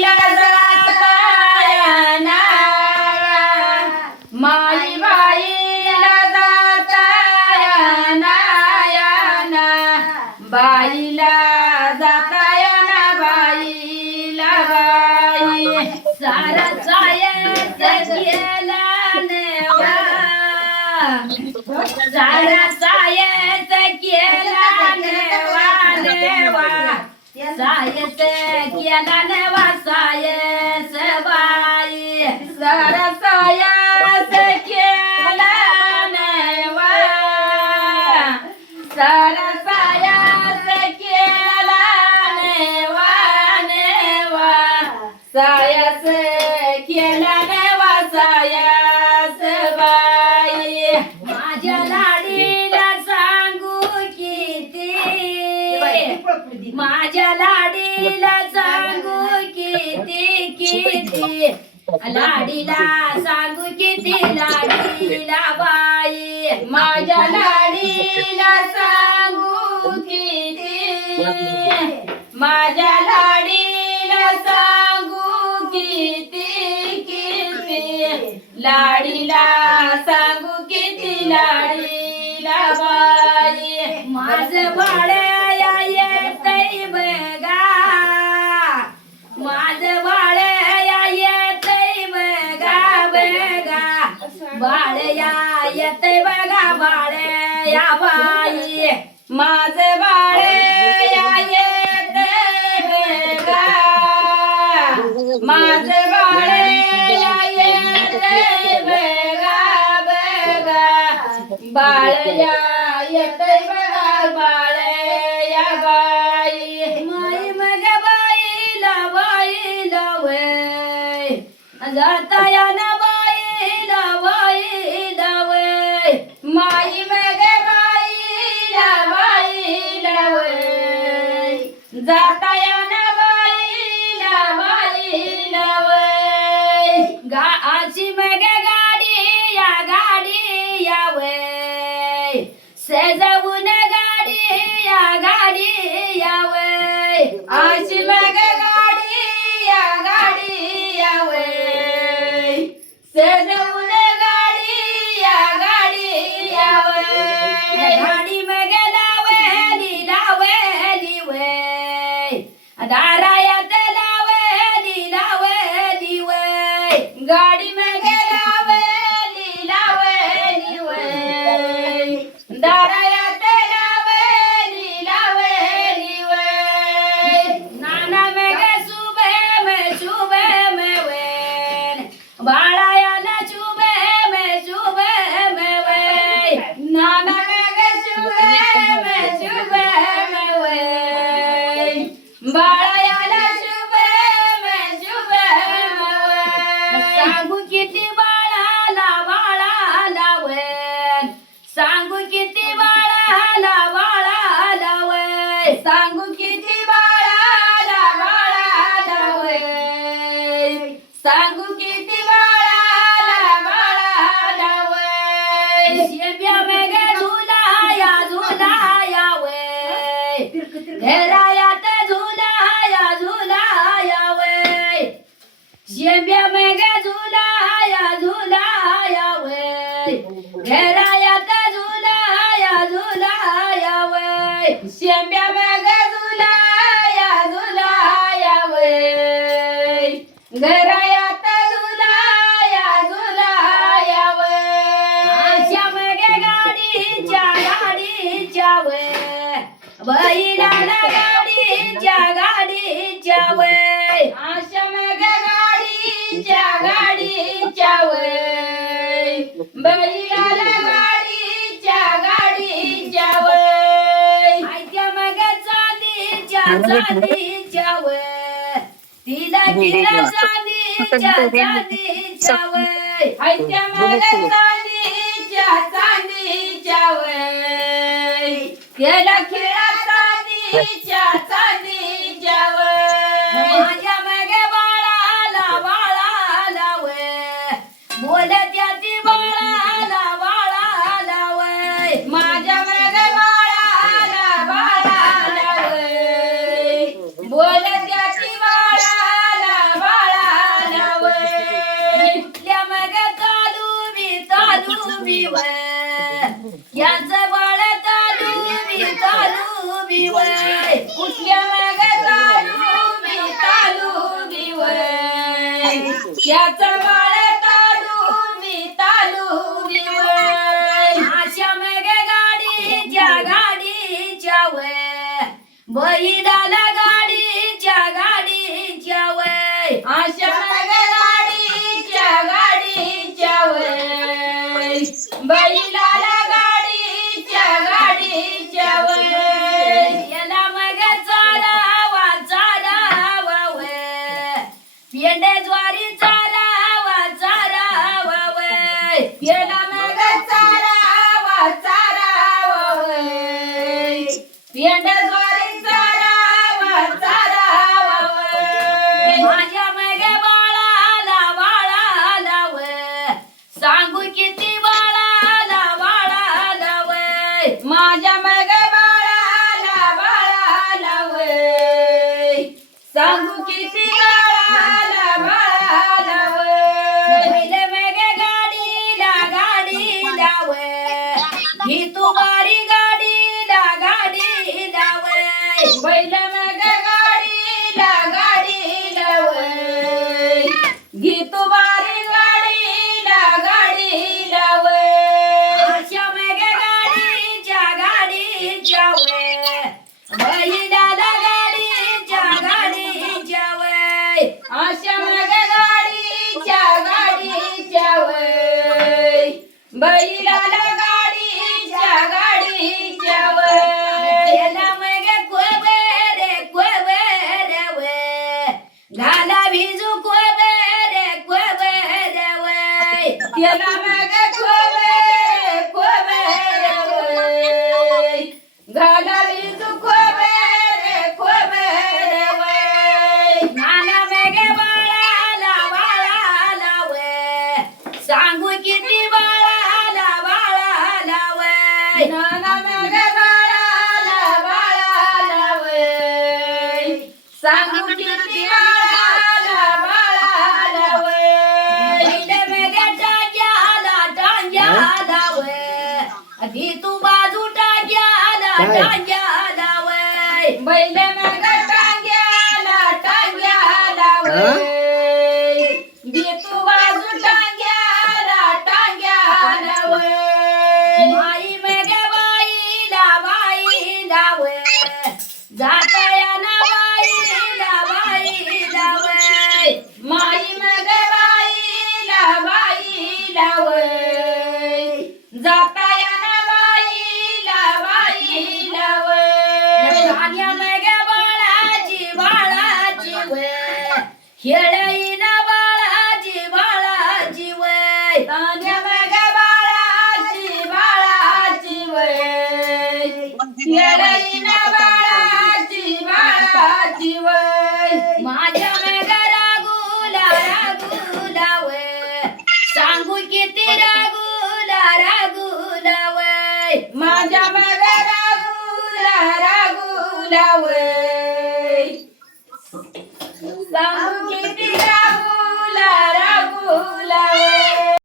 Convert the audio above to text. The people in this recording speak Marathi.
बाईला जाता ना माई बाईला ना ना बाई. सारा सायस केला नेवा. सारा सायस केला नेवा नेवा. सायस केला नेवा सायस बाई सारा लाडीला सांगू किती लाडीला बाई? माझ्या लाडीला सांगू किती? माझ्या लाडीला सांगू किती किती? लाडीला सांगू किती लाडीला बाई? माझ बाळ या बाई माझे बाळ या येते माझे बाळे या येते बघा बघा बाळ या येते बघा बाळ या बाई. माई मग बाईला बाईला वय. जाता या ना जाता या bala. घरायात झुलाया झुलाया वय. शेब्या मेघ झुलाया झुलाया वय. घरायात झुलाया झुलाया वय. शेब्या मेघ झुलाया झुलाया वय. घरायात झुलाया झुलाया वय. अशा मेघ गाडीच्या गाडीच्या वय. बैलाला गाडीच्या गाडीच्या वय. गाडीच्या गाडीच्या वय. बैलाला गाडीच्या गाडीच्या वय. आयत्या मग चांदीच्या चांदीच्या वय. तिला तिला चांदीच्या चांदीच्या वय. आयत्या मग चांदीच्या चांदीच्या वय. केला खेळा चांदीच्या याचा गाडीच्या गाडीच्या वय गाडीच्या गाडीच्या वय अशा गाडीच्या गाडीच्या वय माझ्या मग बाळा आला बाळा सांगू किती बाळा आला बाळा आला मग गाडीला गाडीला वय. ही तू बारी गाडीला गाडीला वय. बैल सांगू कीर्ती माळाला माळाला वय डबे टाक्याला टांग्याला वय अधी तू बाजू टाक्याला टांग्याला रागुलावय माझ्या मागा रागुला रागुलावय